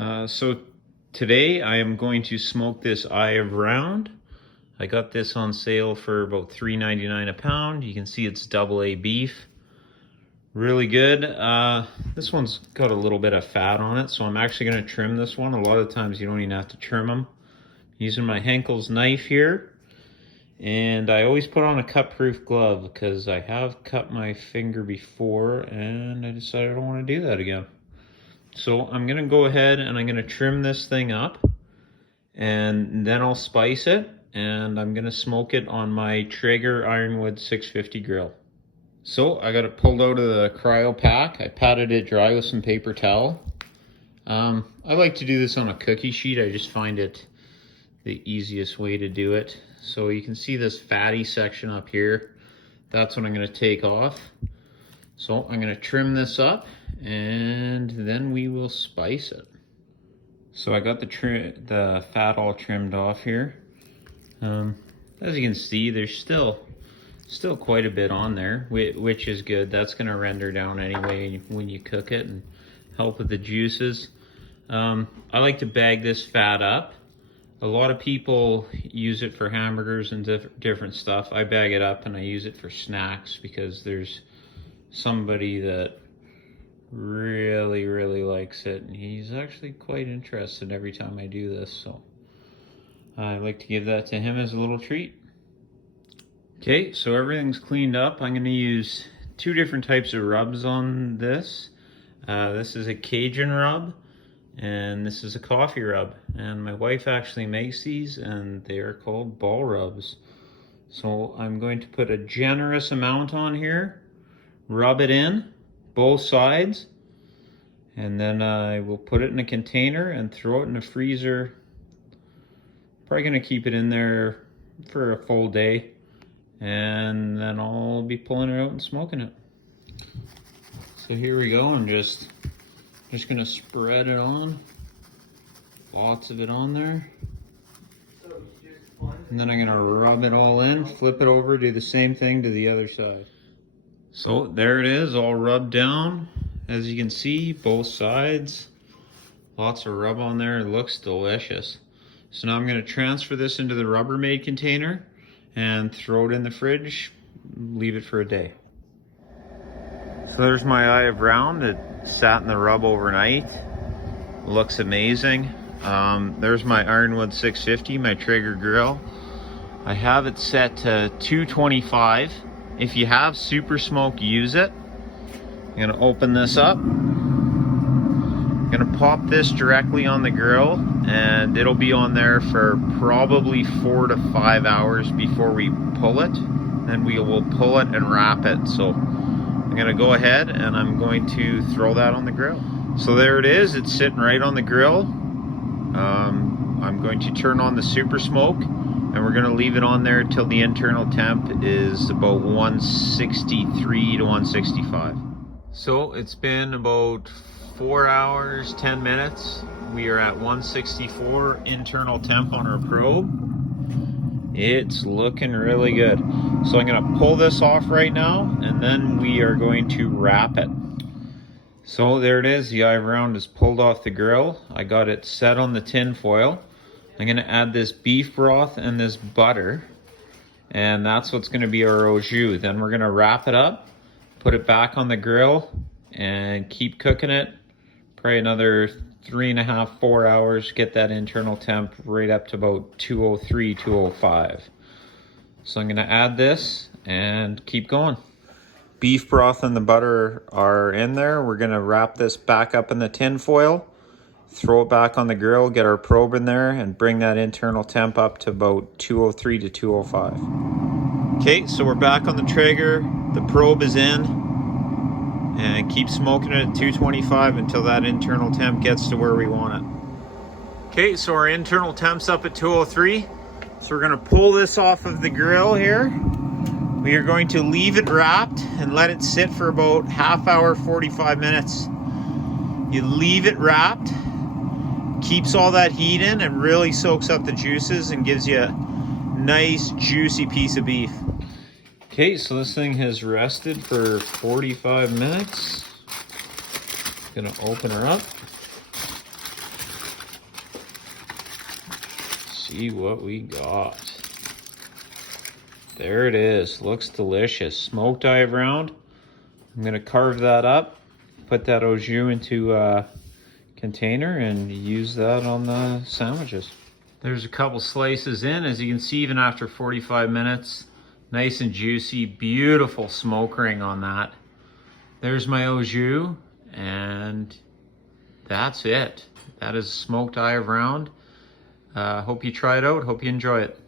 So today I am going to smoke this eye of round. I got this on sale for about $3.99 a pound. You can see it's double A beef. Really good. This one's got a little bit of fat on it, so I'm actually going to trim this one. A lot of times you don't even have to trim them. Using my Henkel's knife here. And I always put on a cut-proof glove because I have cut my finger before and I decided I don't want to do that again. So I'm going to go ahead and I'm going to trim this thing up and then I'll spice it and I'm going to smoke it on my Traeger Ironwood 650 grill. So I got it pulled out of the cryo pack. I patted it dry with some paper towel. I like to do this on a cookie sheet. I just find it the easiest way to do it. So you can see this fatty section up here. That's what I'm going to take off. So I'm going to trim this up and then we will spice it. So I got the fat all trimmed off here. As you can see, there's still quite a bit on there, which is good. That's going to render down anyway when you cook it and help with the juices. I like to bag this fat up. A lot of people use it for hamburgers and different stuff. I bag it up and I use it for snacks because there's somebody that really likes it and he's actually quite interested every time I do this, so I like to give that to him as a little treat. Okay, so everything's cleaned up. I'm going to use two different types of rubs on this. This is a Cajun rub and this is a coffee rub, and my wife actually makes these and they are called ball rubs. So I'm going to put a generous amount on here, rub it in both sides, and then I will put it in a container and throw it in the freezer. Probably going to keep it in there for a full day, and then I'll be pulling it out and smoking it. So here we go. I'm just gonna spread it on. Lots of it on there. And then I'm gonna rub it all in, flip it over, do the same thing to the other side. So there it is, all rubbed down. As you can see, both sides. Lots of rub on there, it looks delicious. So now I'm gonna transfer this into the Rubbermaid container and throw it in the fridge, leave it for a day. So there's my eye of round. It sat in the rub overnight. Looks amazing. There's my Ironwood 650, my Traeger grill. I have it set to 225. If you have super smoke, use it. I'm gonna open this up. I'm gonna pop this directly on the grill and it'll be on there for probably 4 to 5 hours before we pull it. Then we will pull it and wrap it. So I'm gonna go ahead and I'm going to throw that on the grill. So there it is, it's sitting right on the grill. I'm going to turn on the super smoke and we're gonna leave it on there till the internal temp is about 163 to 165. So it's been about 4 hours, 10 minutes. We are at 164 internal temp on our probe. It's looking really good. So I'm gonna pull this off right now and then we are going to wrap it. So there it is, the eye round is pulled off the grill. I got it set on the tin foil. I'm gonna add this beef broth and this butter, and that's what's gonna be our au jus. Then we're gonna wrap it up, put it back on the grill and keep cooking it. Probably another 3.5, 4 hours, get that internal temp right up to about 203, 205. So I'm gonna add this and keep going. Beef broth and the butter are in there. We're gonna wrap this back up in the tin foil, throw it back on the grill, get our probe in there and bring that internal temp up to about 203 to 205. Okay, so we're back on the Traeger. The probe is in. And keep smoking it at 225 until that internal temp gets to where we want it. Okay, so our internal temp's up at 203. So we're gonna pull this off of the grill here. We are going to leave it wrapped and let it sit for about half hour, 45 minutes. You leave it wrapped, keeps all that heat in and really soaks up the juices and gives you a nice juicy piece of beef. Okay, so this thing has rested for 45 minutes. Gonna open her up. see what we got. There it is. Looks delicious. Smoked eye of round. I'm gonna carve that up, put that au jus into a container and use that on the sandwiches. There's a couple slices in. As you can see, even after 45 minutes, nice and juicy, beautiful smoke ring on that. There's my au jus, and that's it. That is smoked eye of round. Hope you try it out. Hope you enjoy it.